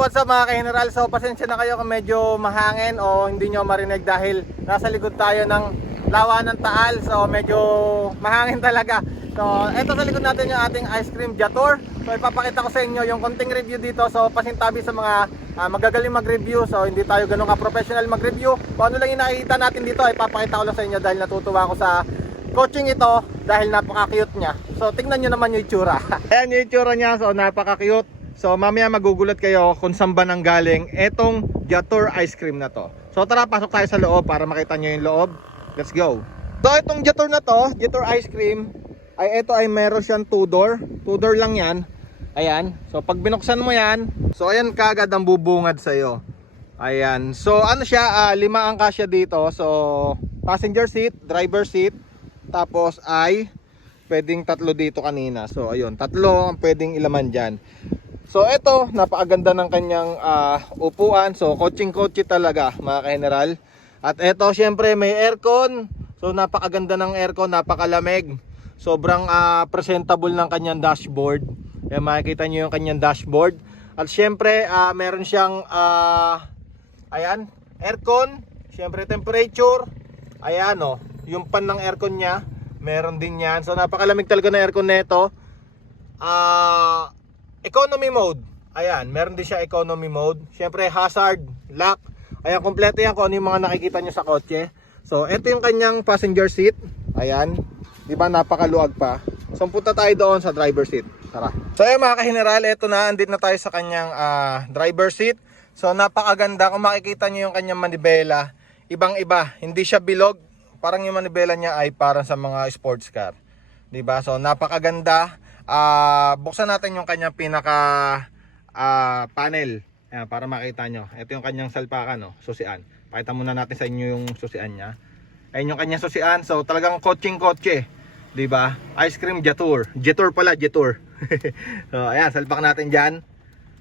what's up mga ka-General? So pasensya na kayo kung medyo mahangin o hindi nyo marinig dahil nasa likod tayo ng lawa ng Taal. So medyo mahangin talaga. So eto sa likod natin yung ating ice cream Jator. So ipapakita ko sa inyo yung konting review dito. So pasintabi sa mga magagaling mag-review. So hindi tayo ganun ka-professional mag-review. Kung ano lang yung nakikita natin dito ay ipapakita ko lang sa inyo dahil natutuwa ako sa coaching ito dahil napaka-cute niya. So tingnan nyo naman yung itsura. Ayan yung itsura niya. So napaka-cute. So mamaya magugulat kayo kung saan ba nang galing etong Jator ice cream na to. So tara, pasok tayo sa loob para makita nyo yung loob. Let's go. So itong Jator na to, Jator ice cream, ay ito ay meron siyang 2-door. 2-door lang yan. Ayan. So pag binuksan mo yan, so ayan kagad ang bubungad sa'yo. Ayan. So ano siya, 5 ang kasya dito. So passenger seat, driver seat, tapos ay pwedeng 3 dito kanina. So ayun, 3 ang pwedeng ilaman dyan. So ito, napakaganda ng kanyang upuan. So coaching-coachy talaga mga ka-General. At ito syempre may aircon. So napakaganda ng aircon, napakalamig. Sobrang presentable ng kanyang dashboard. Yan, makikita nyo yung kanyang dashboard. At syempre meron siyang ayan, aircon. Syempre temperature. Ayan o, yung pan ng aircon niya, meron din yan. So napakalamig talaga ng aircon nito. Economy mode. Ayan, meron din siya economy mode. Siyempre hazard, lock. Ayan, kompleto yan kung ano yung mga nakikita nyo sa kotse. So, ito yung kanyang passenger seat. Ayan, di ba napakaluwag pa. So, punta tayo doon sa driver seat. Tara. So, ayan mga ka-General, ito na, andito na tayo sa kanyang driver seat. So, napakaganda. Kung makikita nyo yung kanyang manibela, ibang-iba. Hindi siya bilog. Parang yung manibela niya ay parang sa mga sports car. Di ba? So, napakaganda. Buksan natin yung kanyang pinaka panel. Ayan, para makita nyo. Ito yung kanyang salpakan, no? Susian. Pakita muna natin sa inyo yung susian nya. Ayun yung kanyang susian. So talagang coaching-coach, diba? Ice cream Jator. Jator pala, Jator. So ayan, salpak natin dyan.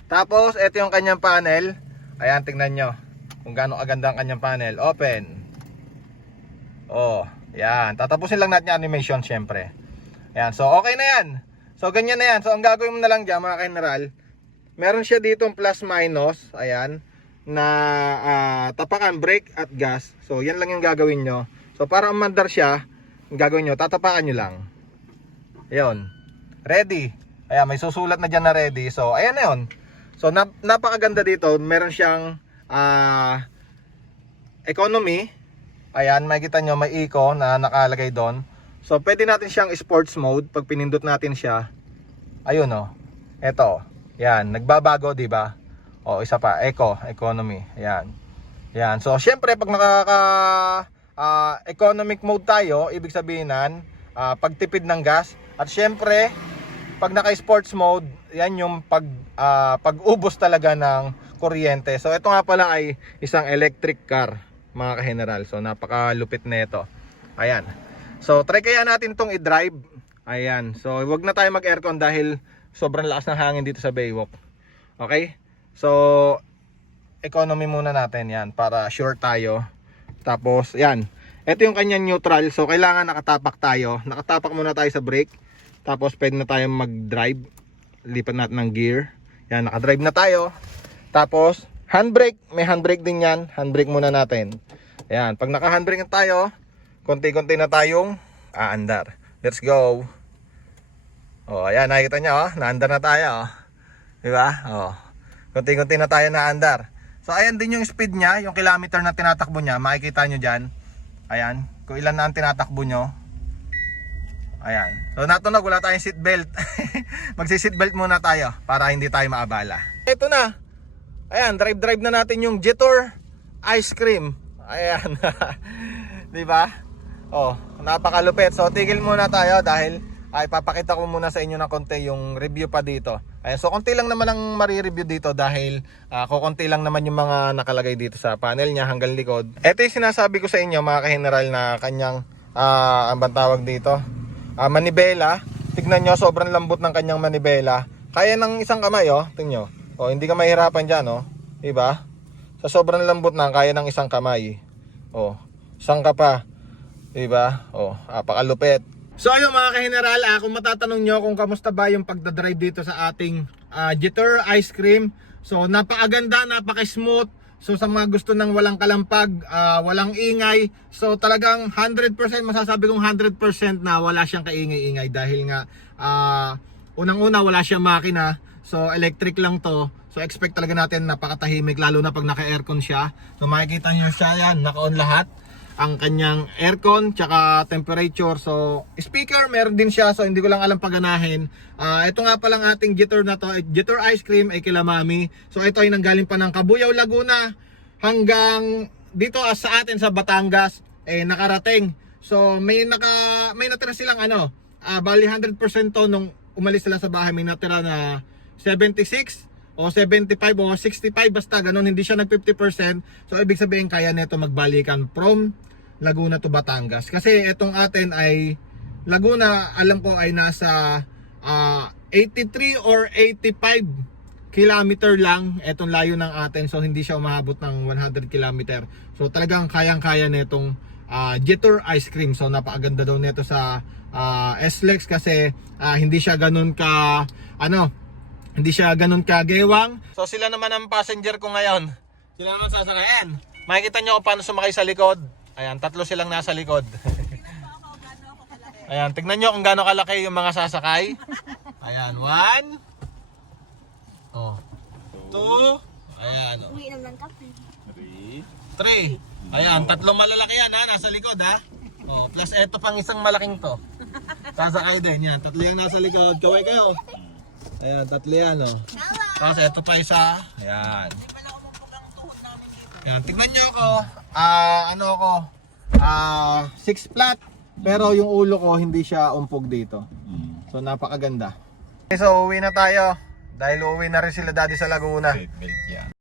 Tapos ito yung kanyang panel. Ayan, tingnan nyo kung gaano kaganda ang kanyang panel. Open. Oh, ayan. Tatapusin lang natin yung animation syempre. Ayan, so okay na yan. So ganyan na yan. So ang gagawin mo na lang dyan mga ka-General, meron siya ditong plus minus, ayan, na tapakan brake at gas. So yan lang yung gagawin nyo. So para umandar siya, yung gagawin nyo, tatapakan nyo lang. Ayun, ready. Ayan, may susulat na dyan na ready. So ayan na yun. So napakaganda dito. Meron siyang economy. Ayan, makikita nyo may eco na nakalagay doon. So pwede natin siyang sports mode pag pinindot natin siya. Ayun oh. Ito. Yan, nagbabago, 'di ba? O isa pa, economy. Ayan. Yan. So syempre pag nakaka economic mode tayo, ibig sabihin pagtipid ng gas. At syempre pag naka-sports mode, yan yung pag-ubos talaga ng kuryente. So ito nga pala ay isang electric car, mga ka-General. So napakalupit nito. Ayan. So try kaya natin tong i-drive. Ayan. So wag na tayo mag-aircon dahil sobrang lakas ng hangin dito sa Baywalk. Okay? So economy muna natin yan para sure tayo. Tapos yan. Ito yung kanyang neutral. So kailangan nakatapak tayo. Nakatapak muna tayo sa brake. Tapos pwede na tayo mag-drive. Lipat natin ng gear. Yan, naka-drive na tayo. Tapos handbrake. May handbrake din yan. Handbrake muna natin. Ayan. Pag naka-handbrake na tayo, konti-konti na tayong aandar. Let's go. Oh, ayan, nakikita nyo, oh, naandar na tayo, oh. Diba? Oh. Konti-konti na tayo naandar. So ayan din yung speed niya, yung kilometer na tinatakbo niya, makikita nyo dyan. Ayan, kung ilan na ang tinatakbo nyo. Ayan. So natunog, wala tayong seatbelt. Magsi-seatbelt muna tayo para hindi tayo maabala. Ito na. Ayan, drive na natin yung Jator ice cream. Ayan. Diba? Oh, napakalupit. So tigil muna tayo dahil ay papakita ko muna sa inyo ng konti yung review pa dito. Ayan, so konti lang naman ang mari-review dito dahil kukunti lang naman yung mga nakalagay dito sa panel niya hanggang likod. Ito yung sinasabi ko sa inyo mga ka-General na kanyang ang bang tawag dito, manibela. Tignan nyo, sobrang lambot ng kanyang manibela. Kaya ng isang kamay, oh. Tingnan nyo. Oh, hindi ka mahirapan dyan, oh. Diba? Sa sobrang lambot na, kaya ng isang kamay. Oh, isang ka pa. Diba? Oh, apakalupit. So ayun mga ka-General, kung matatanong nyo kung kamusta ba yung pagdadrive dito sa ating Jator ice cream. So napakaganda, napaka-smooth. So sa mga gusto ng walang kalampag, walang ingay, so talagang 100% masasabi kong 100% na wala siyang kaingay-ingay dahil nga unang-una wala siyang makina. So electric lang to. So expect talaga natin napakatahimik lalo na pag naka-aircon siya. So makikita niyo siya yan, naka-on lahat ang kanyang aircon tsaka temperature. So speaker meron din siya, so hindi ko lang alam paganahin. Ito nga palang ating jitter na to, jitter ice cream ay kila Mami. So ito ay nanggaling pa ng Cabuyao, Laguna hanggang dito sa atin sa Batangas nakarating. So may natira silang bali 100% to nung umalis sila sa bahay, may natira na 76 o 75 o 65 basta ganun, hindi siya nag 50%. So ibig sabihin kaya nito magbalikan from Laguna to Batangas. Kasi itong atin ay Laguna, alam ko ay nasa 83 or 85 kilometer lang itong layo ng atin. So hindi siya umabot ng 100 kilometer. So talagang kayang-kaya nitong jitter ice cream. So napakaganda daw nito sa SLEX kasi hindi siya ganun ka hindi siya ganun ka gewang. So sila naman ang passenger ko ngayon. Sila naman sasakayan. Makikita nyo kung paano sumakay sa likod. Ayan, 3 silang nasa likod. Ayan, tignan nyo kung gaano kalaki yung mga sasakay. Ayan, 1 2 ayan, Uwi naman kape. 3. Ayan, 3 malalaki yan nasa likod plus eto pang isang malaking to. Sasakay din yan, 3 yung nasa likod. Kaway kayo. Ayan, 3 yan Tapos eto pa isa. Ayan. Ayan, tignan nyo ako. 6 flat. Pero yung ulo ko hindi siya umpog dito. So napakaganda. Okay, so uwi na tayo. Dahil uwi na rin sila daddy sa Laguna.